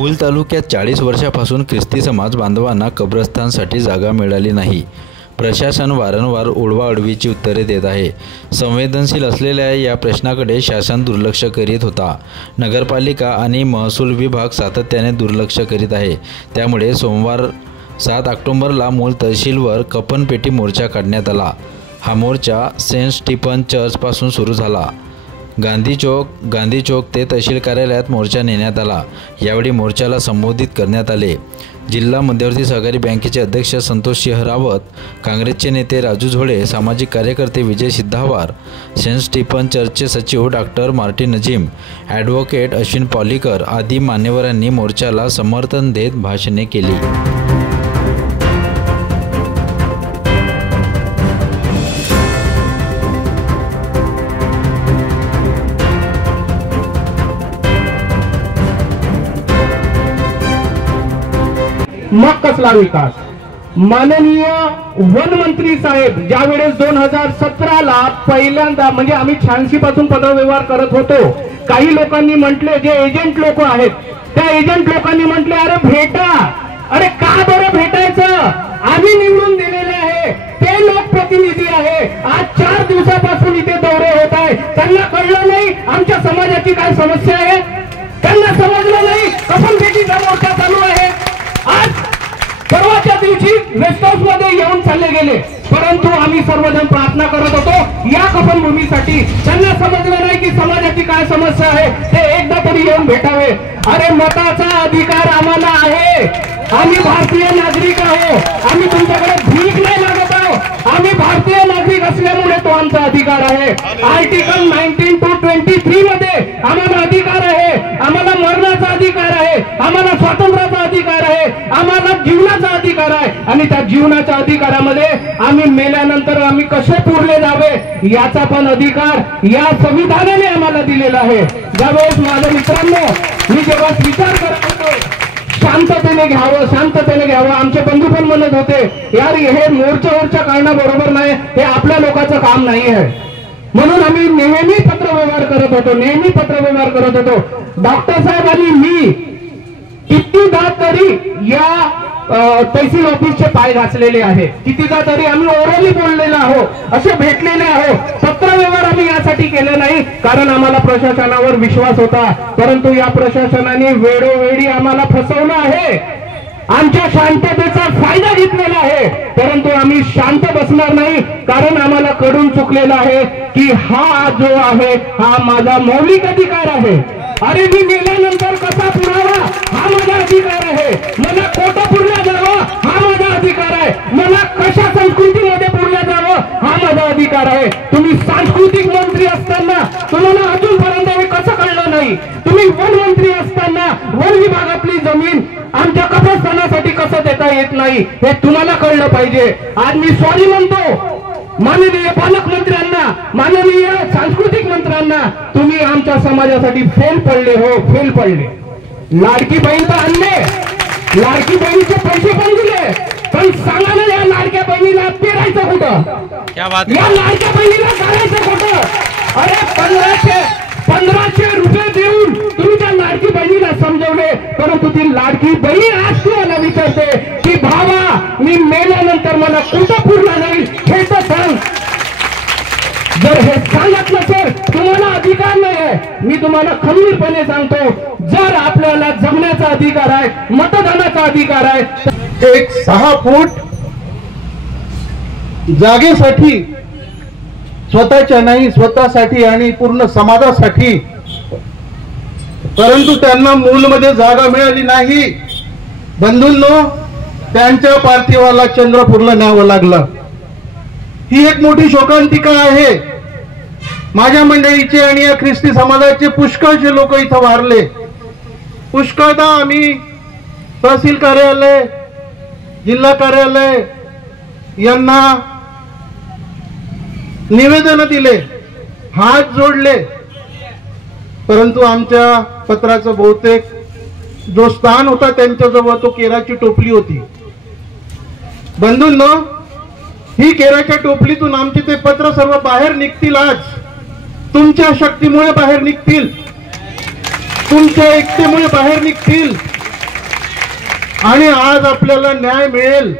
मूल तालुक्यात 40 वर्षापासून ख्रिस्ती समाज बांधवांना कब्रस्थानसाठी जागा मिळाली नाही। प्रशासन वारंवार उडवाउडवीची उत्तरे देत आहे। संवेदनशील असलेल्या या प्रश्नाकडे शासन दुर्लक्ष करीत होता। नगरपालिका आणि महसूल विभाग सातत्याने दुर्लक्ष करीत आहे। त्यामुळे सोमवार 7 ऑक्टोबरला मूल तहसीलवर कफनपेटी मोर्चा काढण्यात आला। हा मोर्चा सेंट स्टीफन चर्चपासून सुरू झाला। गांधी चौक ते तहसील कार्यालयात मोर्चा नेण्यात आला। यावेळी मोर्चाला संबोधित करण्यात आले। जिल्हा मध्यवर्ती सहकारी बँकेचे अध्यक्ष संतोष सिंह रावत, काँग्रेसचे नेते राजू झोळे, सामाजिक कार्यकर्ते विजय सिद्धावार, सेंट स्टीफन चर्चचे सचिव doctor Martin Najeem, advocate Ashwin Polikar आदी मान्यवरांनी मोर्चाला समर्थन देत भाषणे केली। मग कसला विकास? माननीय वन मंत्री साहेब ज्यावेळेस 2017ला पहिल्यांदा म्हणजे आम्ही 86 पासून पत्रव्यवहार करत होतो, काही लोकांनी म्हटले, जे एजंट लोक आहेत त्या एजंट लोकांनी म्हटले, अरे भेटा, अरे का बरं भेटायचं, आम्ही निवडून दिलेले आहे, ते लोकप्रतिनिधी आहे। आज 4 दिवसापासून इथे दौरे होत आहे, त्यांना कळलं नाही आमच्या समाजाची काय समस्या आहे, त्यांना समजलं नाही कफनपेटीचा मोर्चा चालू आहे। आज परवाच्या दिवशी रेस्ट हाऊस मध्ये येऊन चालले गेले, परंतु आम्ही सर्वजण प्रार्थना करत होतो या कफनभूमीसाठी। त्यांना समजलं नाही की समाजाची काय समस्या आहे, ते एकदा तरी येऊन भेटावे। अरे मताचा अधिकार आम्हाला आहे, आम्ही भारतीय नागरिक आहोत, आम्ही तुमच्याकडे भीक नाही मागत आहोत, आम्ही भारतीय नागरिक असल्यामुळे तो आमचा अधिकार आहे। आर्टिकल 19 to 23 मध्ये आम्हाला अधिकार आहे, आम्हाला मरणाचा अधिकार आहे, आम्हाला स्वातंत्र्याचा अधिकार आहे, आम्हाला जीवनाचा अधिकार आहे, आणि त्या जीवनाच्या अधिकारामध्ये आम्ही मेल्यानंतर आम्ही कसे पुरले जावे याचा पण अधिकार या संविधानाने आम्हाला दिलेला आहे। ज्यावेळेस माझ्या मित्रांनो मी जेव्हा विचार करत होतो शांततेने घ्यावं, आमचे बंधू पण म्हणत होते, यार हे मोर्चा करणं बरोबर नाही, हे आपल्या लोकांचं काम नाही आहे, म्हणून आम्ही नेहमी पत्रव्यवहार करत होतो। डॉक्टर साहेब आणि मी कितीदा तरी या तहसील ऑफिसचे पाय घासलेले आहे, कितीदा तरी आम्ही ओरली बोललेलो आहोत, असे भेटलेले आहोत। पत्रव्यवहार आम्ही यासाठी केले नाही कारण आम्हाला प्रशासनावर विश्वास होता, परंतु या प्रशासनाने वेळोवेळी आम्हाला फसवलं आहे, आमच्या शांततेचा फायदा घेतलेला आहे, परंतु आम्ही शांत बसणार नाही कारण आम्हाला कळून चुकलेलं आहे की हा जो आहे हा माझा मौलिक अधिकार आहे। अरे मी मेल्यानंतर कसा पुरावा हा माझा अधिकार आहे, मला खोटं पुरलं जावं हा माझा अधिकार आहे, मला कशा संस्कृतीमध्ये पुरलं जावं हा माझा अधिकार आहे। तुम्ही सांस्कृतिक मंत्री असताना तुम्हाला अजूनपर्यंत हे कसं कळलं नाही? तुम्ही वन मंत्री असताना वन विभागातली जमीन आमच्या कब्रस्थानासाठी कसं देता येत नाही हे तुम्हाला कळलं पाहिजे। आज मी सॉरी म्हणतो माननीय पालकमंत्र्यांना, माननीय सांस्कृतिक मंत्र्यांना, तुम्ही आमच्या समाजासाठी फेल पडले। लाडकी बहीण तर आणले, लाडकी बहिणीचे पैसे पण दिले, पण सांगा ना या लाडक्या बहिणीला पेरायचं कुठं, या लाडक्या बहिणीला करायचं कुठं? अरे 1500 रुपये देऊन तुम्ही त्या लाडकी बहिणीला समजवले, परंतु ती लाडकी बहीण आज तुम्हाला विचारते की भावा मी मेल्यानंतर मला कुठं पुरला जाईल हे तर सांग। जर हे सांगत नसेल तुम्हाला अधिकार नाही आहे, मी तुम्हाला खंबीरपणे सांगतो, जर आपल्याला जगण्याचा अधिकार आहे, मतदानाचा अधिकार आहे, एक 6 फूट जागेसाठी, स्वतःच्या नाही स्वतःसाठी आणि पूर्ण समाजासाठी, परंतु त्यांना मूलमध्ये जागा मिळाली नाही। बंधूंनो, त्यांच्या पार्थिवाला चंद्रपूरला न्यावं लागलं, ही एक मोठी शोकांतिका आहे। माझ्या मंडळीचे आणि या ख्रिस्ती समाजाचे पुष्कळचे लोक इथं वारले। पुष्कळदा आम्ही तहसील कार्यालय, जिल्हा कार्यालय यांना निवेदन दिले, हात जोडले, परंतु आमच्या पत्राचं बहुतेक जो स्थान होता त्यांच्याजवळ तो केराची टोपली होती। बंधूंनो, ही केराच्या टोपलीतून आमचे ते पत्र सर्व बाहेर निघतील, आज तुमच्या शक्तीमुळे बाहेर निघतील, तुमच्या एकतेमुळे बाहेर निघतील। आणि आज आपल्याला न्याय मिळेल